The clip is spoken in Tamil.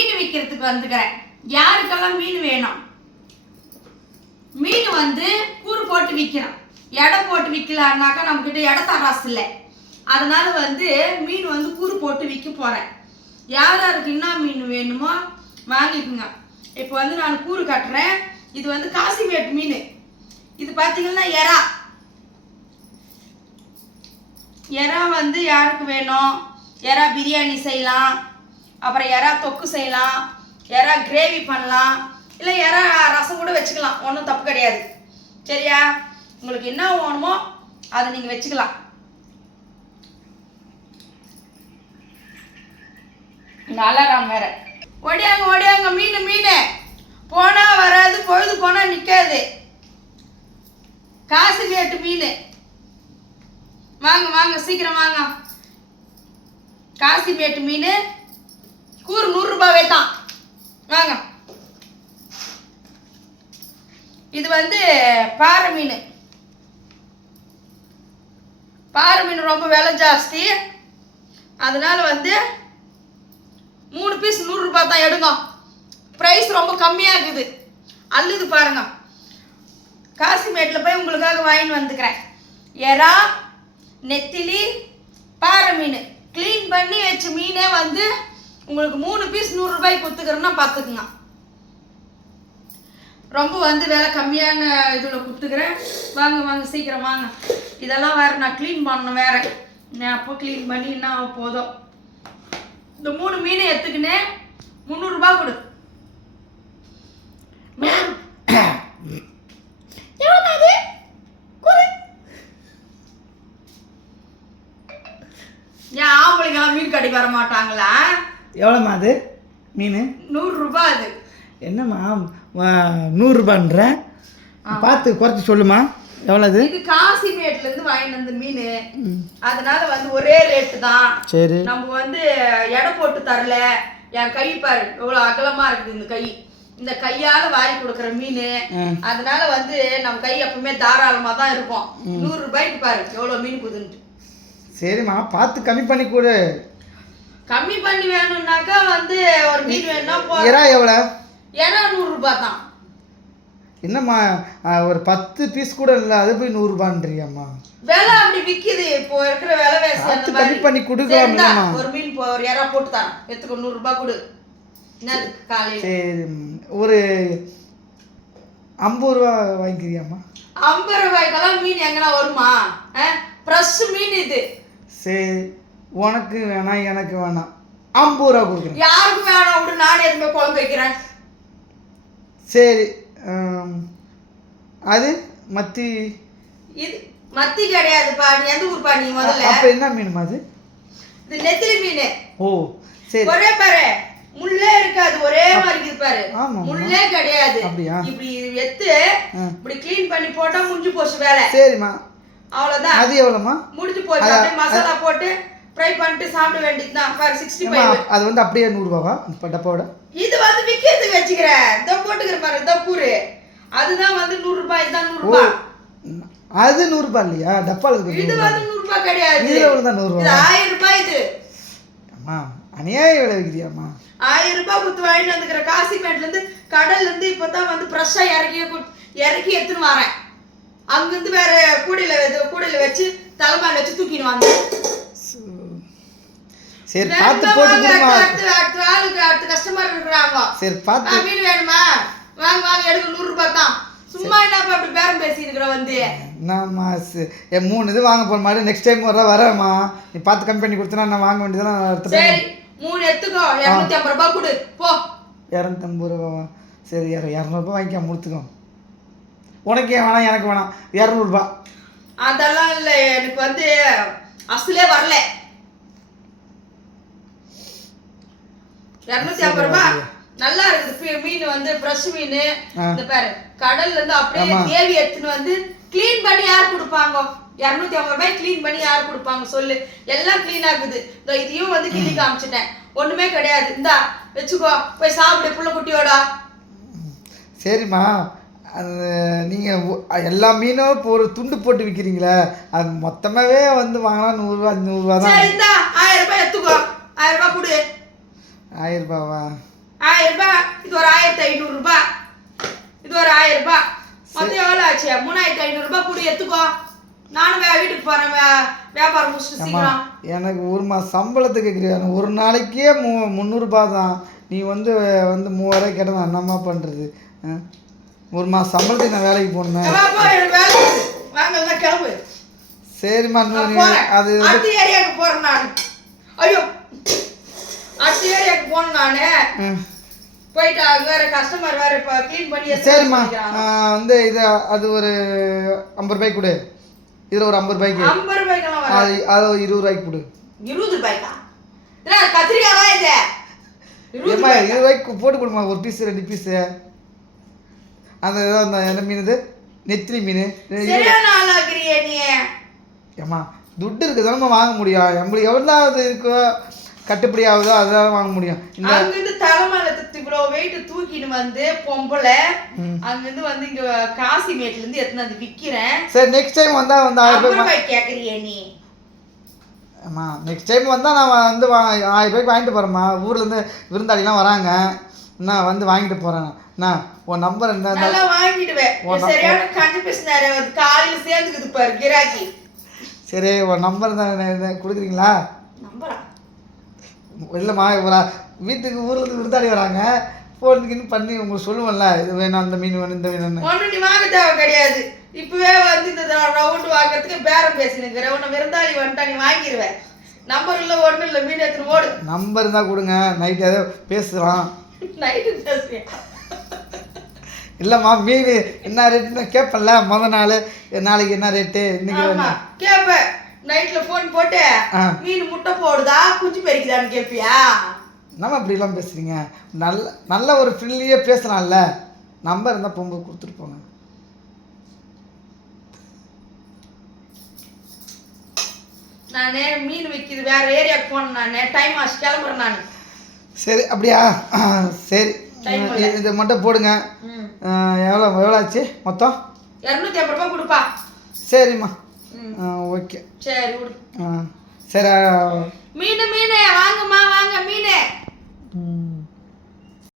மீன் விற்கிறதுக்கு வந்துக்கிறேன். யாருக்கெல்லாம் மீன் வேணும்? மீன் வந்து கூறு போட்டு விற்கிறோம் எடை போட்டு விற்கலான்னாக்கா நம்மக்கிட்ட எடை தராசு இல்லை. அதனால வந்து மீன் வந்து கூறு போட்டு விற்க போகிறேன் யார் யாருக்கு என்ன மீன் வேணுமோ வாங்கிக்குங்க. இப்போ வந்து நான் கூறு கட்டுறேன். இது வந்து காசிமேட் மீன். இது பார்த்தீங்கன்னா எறா. எறா வந்து யாருக்கு வேணும்? எறா பிரியாணி செய்யலாம். அப்புறம் எறா தொக்கு செய்யலாம் எறா கிரேவி பண்ணலாம் இல்லை எறா ரசம் கூட வச்சுக்கலாம். ஒன்றும் தப்பு கிடையாது. சரியா? உங்களுக்கு என்ன வேணுமோ அதை நீங்கள் வச்சுக்கலாம். நல்லாராம் வேற. ஓடியாங்க ஓடியாங்க மீன் மீன். போனா வராது பொழுது போனா நிற்காது காசு கேட்டு மீன். வாங்க வாங்க சீக்கிரம் வாங்க. காசிமேட்டு மீன். கூறு நூறுரூபாவே தான். வாங்க. இது வந்து பாறை மீன். பாறை மீன் ரொம்ப விலை ஜாஸ்தி. அதனால வந்து மூணு பீஸ் நூறுரூபா தான் எடுங்க. ப்ரைஸ் ரொம்ப கம்மியாக இருக்குது. அல்லுது பாருங்க. காசிமேட்டில் போய் உங்களுக்காக வாங்கின்னு வந்துக்கிறேன். எறா நெத்திலி பாறை மீன். க்ளீன் பண்ணி வச்ச மீனே வந்து உங்களுக்கு மூணு பீஸ் நூறுரூபாய்க்கு கொடுத்துக்கிறோன்னா பார்த்துக்குங்க ரொம்ப வந்து விலை கம்மியான இதில் கொடுத்துக்கிறேன். வாங்க வாங்க சீக்கிரம் வாங்க. இதெல்லாம் வேற நான் க்ளீன் பண்ணணும் வேற. நான் அப்போ க்ளீன் பண்ணி என்ன ஆக போதும். இந்த மூணு மீனை எடுத்துக்கினேன் முந்நூறுரூபா கொடு? கொடு. ஏன் ஆம்பளைங்கெல்லாம் மீன் கடைக்கு வர மாட்டாங்களா? எவ்வளோம்மா அது? மீன்? நூறுரூபா அது. என்னம்மா? நூறுரூபான்ற? பார்த்து குறைச்சி சொல்லுமா எவ்வளோ அது இது காசிமேட்ல இருந்து வாங்கிட்டு வந்த மீன். அதனால வந்து ஒரே ரேட்டு தான். சரி. நம்ம வந்து எடை போட்டு தரல. என் கை பாரு எவ்வளவு அகலமா இருக்குது இந்த கை. இந்த கையால வாரி கொடுக்குற மீன். அதனால வந்து நம்ம கை எப்பவுமே தாராளமா தான் இருக்கும். நூறு ரூபாய்க்கு பாரு எவ்வளவு மீன் குதுன்ட்டு சரிம்மா பார்த்து கம்மி பண்ணி கொடு. கம்மி பண்ணி வேணும்னாக்கா வந்து ஒரு மீன் வேணும்னா போ இறா எவ்வளோ? ஏன்னா நூறு ரூபாய் தான். என்னம்மா ஒரு பத்து பீஸ் கூட இல்லை அது போய் நூறுரூபான்றியாம்மா விலை அப்படி விக்குது. இப்போ இருக்கிற விலை மாதிரி. கம்மி பண்ணி கொடுக்கலாம் ஒரு மீன் போ- ஒரு இறா போட்டு தரேன். எடுத்துக்கோ நூறு ரூபாய் கொடு சரி ஒரு ஐம்பது ரூபா வாங்கிக்கிறியாம்மா? ஐம்பது ரூபாய்க்கெல்லாம் மீன் எங்கன்னா வருமா? ஃப்ரெஷ் மீன் இது. சரி. உனக்கு வேணாம் எனக்கு வேணாம். ஐம்பது ரூபா கொடுக்குறேன் யாருக்கும் வேணாம்? விடு நானே எதுவுமே குழம்பு வைக்கிறேன். சரி ஆம், அது மத்தி. இது மத்தி கிடையாதுப்பா. நீ எந்த ஊர்ப்பா நீ முதல்ல? அப்போ என்ன மீனுமா அது? இது நெத்திலி மீன். ஓ சரி. ஒரே பாரு முள்ளே இருக்காது. ஒரே மாதிரி இருக்குது பாரு. ஆமாம்மா. முள்ளே கிடையாது. அப்படியா? இப்படி ஆ. இப்படி க்ளீன் பண்ணி போட்டா முடிஞ்சு போச்சு வேலை. சரிம்மா. அவ்வளவுதான். அது எவ்வளோம்மா முடிஞ்சு போச்சு. மசாலா போட்டு ஃப்ரை பண்ணிட்டு சாப்பிட வேண்டியதுதான். பாரு சிக்ஸ்டி ஏம்மா, ஃபைவ் அது வந்து அப்படியே நூறுரூபாவா இப்போ டப்பாவோட? இது வந்து விக்கிறதுக்கு வச்சுக்கிறேன் இதோ போட்டுக்கிற பாரு இதோ கூறு. அதுதான் வந்து நூறு ரூபாய் இதுதான் நூறு ஓ ரூபாய் ம், அது நூறுரூபா இல்லையா? டப்பாவில் இது வந்து நூறு ரூபாய் கிடையாது. இதில் தான் நூறுரூவா. இது ஆயிரம் ரூபாய் இது. அம்மா அநியாய விலை விற்கிறியாம்மா ஆயிரம் ரூபாய் கொடுத்து வாங்கிட்டு வந்துக்கிற காசிமேட்ல இருந்து கடல்ல இருந்து இப்பதான் வந்து ஃப்ரெஷ்ஷா இறக்கி இறக்கி எடுத்துன்னு வரேன். அங்கிருந்து வேற கூடையில கூடையில வச்சு தலைமையில வச்சு தூக்கின்னு வந்தேன். சரி பார்த்து போட்டு கொடுமா. அடுத்து அடுத்து ஆளுக்கு அடுத்து கஸ்டமர் இருக்கிறாங்க. சரி பார்த்து. மீன் வேணுமா? வாங்க வாங்க எடுக்க நூறு ரூபாய் தான். சும்மா என்னப்பா அப்படி பேரம் பேசி இருக்கிற வந்து? என்னம்மா என் மூணு இது வாங்க போகிற மாதிரி நெக்ஸ்ட் டைம் வர வரேம்மா. நீ பார்த்து கம்மி பண்ணி கொடுத்தனா நான் வாங்க வேண்டியதெல்லாம் அடுத்த சரி மூணு எடுத்துக்கோ. இருநூத்தி ஐம்பது ரூபாய் கொடு. போ. இரநூத்தம்பது ரூபாவா? சரி இர இரநூறுபா வாங்கிக்க முடித்துக்கோ உனக்கு ஏன் வேணாம் எனக்கு வேணாம். இரநூறுபா அதெல்லாம் இல்லை எனக்கு வந்து அசலே வரல. இரநூத்தி ஐம்பது ரூபாய் நல்லா இருக்குது. மீன் வந்து ஃப்ரெஷ் மீன். இந்த பாரு. கடல்ல இருந்து அப்படியே. தேவி எடுத்துன்னு வந்து க்ளீன் பண்ணி யார் கொடுப்பாங்க? இரநூத்தி ஐம்பது ரூபாய் க்ளீன் பண்ணி யார் கொடுப்பாங்க? சொல்லு. எல்லாம் க்ளீன் ஆகுது. இந்த இதையும் வந்து கிள்ளி காமிச்சிட்டேன். ஒண்ணுமே கிடையாது. இந்தா வச்சுக்கோ. போய் சாப்பிடு புள்ள குட்டியோட. சரிம்மா. அது நீங்கள் எல்லா மீனும் ஒரு துண்டு போட்டு விற்கிறீங்களே அது மொத்தமாகவே வந்து வாங்கினா நூறுரூவா நூறுரூவா தான். ஆயிரம் ரூபாய் எடுத்துக்கோ. ஆயிரம் ரூபாய் கொடு. ஆயிரம் ரூபாவா ஆயிரம் ரூபாய் இது ஒரு ஆயிரத்தி ஐநூறு ரூபாய் இது ஒரு ஆயிரம் ரூபாய் மொத்தம் எவ்வளோ ஆச்சு? மூணாயிரத்தி ஐநூறு ரூபாய் கூட எடுத்துக்கோ. நானும் வே வீட்டுக்கு போறேன் வே- வியாபாரம் முடிச்சுட்டு சீக்கிரம். எனக்கு ஒரு மாதம் சம்பளத்துக்கு கேட்குறீங்க ஒரு நாளைக்கே மூ முந்நூறுபா தான். நீ வந்து வந்து மூவாயிரம் கேட்டால் நான் என்னம்மா பண்ணுறது ஒரு மாதம் சம்பளத்துக்கு நான் வேலைக்கு போகணுமே. சரிம்மா. அது போறேன் நான். ஐயோ. அடுத்த ஏரியாவுக்கு போனேன் நானு. போயிட்டு அங்க வேற கஸ்டமர் வேற இப்ப க்ளீன் பண்ணி எடுத்துட்டு சரிம்மா. வந்து இது அது ஒரு ஐம்பது ரூபாய்க்கு கொடு. இதில் ஒரு ஐம்பது ரூபாய்க்கு. ஐம்பது ரூபாய்க்கெல்லாம் அது அது இருபது ரூபாய்க்கு கொடு. இருபது ரூபாய்க்கா? இதெல்லாம் கத்திரிக்காவா இது? இருபது ஏம்மா ரூபாய்க்கா? இருபது ரூபாய்க்கு போட்டு கொடுமா ஒரு பீஸ் ரெண்டு பீஸு அந்த அந்த என்ன மீன் இது? நெத்திலி மீன். ஏம்மா துட்டு இருக்குது தானே வாங்க முடியும். நம்மளுக்கு எவ்வளோ இருக்கோ? கட்டுப்படி ஆகுதோ அதுதான் வாங்க முடியும். இந்த அங்கிருந்து தலைமையில தூக்கி இவ்வளவு வெயிட் தூக்கிட்டு வந்து பொம்பளை. அங்கிருந்து வந்து இங்க காசிமேட்ல இருந்து எடுத்துன்னு வந்து விக்கிறேன். சரி நெக்ஸ்ட் டைம் வந்தால் வந்து ஆயிரம் ரூபாய் கேக்குறியே நீ? அம்மா நெக்ஸ்ட் டைம் வந்தால் நான் வந்து ஆயிரம் ரூபாய்க்கு வாங்கிட்டு போகிறேம்மா ஊர்லேருந்து விருந்தாளிலாம் வராங்க. நான் வந்து வாங்கிட்டு போகிறேன் நான் உன் நம்பர் என்ன? நல்லா வாங்கிடுவேன். சரியான கஞ்சி பேசினாரு வந்து காலையில சேர்ந்துக்குது பாரு கிராக்கி. சரி உன் நம்பர் தான் கொடுக்குறீங்களா? நம்பரா? இல்லைம்மா ஒரு வீட்டுக்கு ஊர்லேருந்து விருந்தாளி வராங்க. ஃபோனுக்குன்னு பண்ணி உங்களுக்கு சொல்லுவேன்ல இது வேணும் அந்த மீன் வேணும் இந்த மீன் நீ வாங்க தேவை கிடையாது. இப்பவே வந்து இந்த ரவுண்டு வாங்குறதுக்கு பேரம் பேசினுக்கிற உன்னை விருந்தாளி வந்துட்டா நீ வாங்கிடுவேன் நம்பர் இல்ல ஒண்ணு இல்ல மீன் எடுத்துன்னு ஓடு நம்பர் இருந்தால் கொடுங்க. நைட்டு ஏதோ பேசலாம் நைட்டு பேசுவேன் இல்லைம்மா மீன் என்ன ரேட்டுன்னு கேட்பேன்ல முத நாள் நாளைக்கு என்ன ரேட்டு இன்னைக்கு கேப்ப நைட்ல போன் போட்டு. மீன் முட்டை போடுதா குஞ்சு பெருக்குதான்னு கேப்பியா? என்னம்மா இப்படிலாம் பேசுகிறீங்க நல்ல நல்ல ஒரு ஃப்ரெண்ட்லியாக பேசலாம்ல. நம்பர் இருந்தால் போகும்போது கொடுத்துட்டு போங்க. நானே மீன் விற்கிது வேற ஏரியாவுக்கு போனேன் நானு. டைம் ஆச்சு கிளம்புறேன் நான். சரி அப்படியா? சரி. இது மட்டும் போடுங்க. எவ்வளோ எவ்வளோ ஆச்சு மொத்தம்? இரநூத்தி ஐம்பது ரூபாய் கொடுப்பா. சரிம்மா. ஓகே. சரி விடு சரி மீன் மீன் வாங்கம்மா வாங்க மீன். ம்.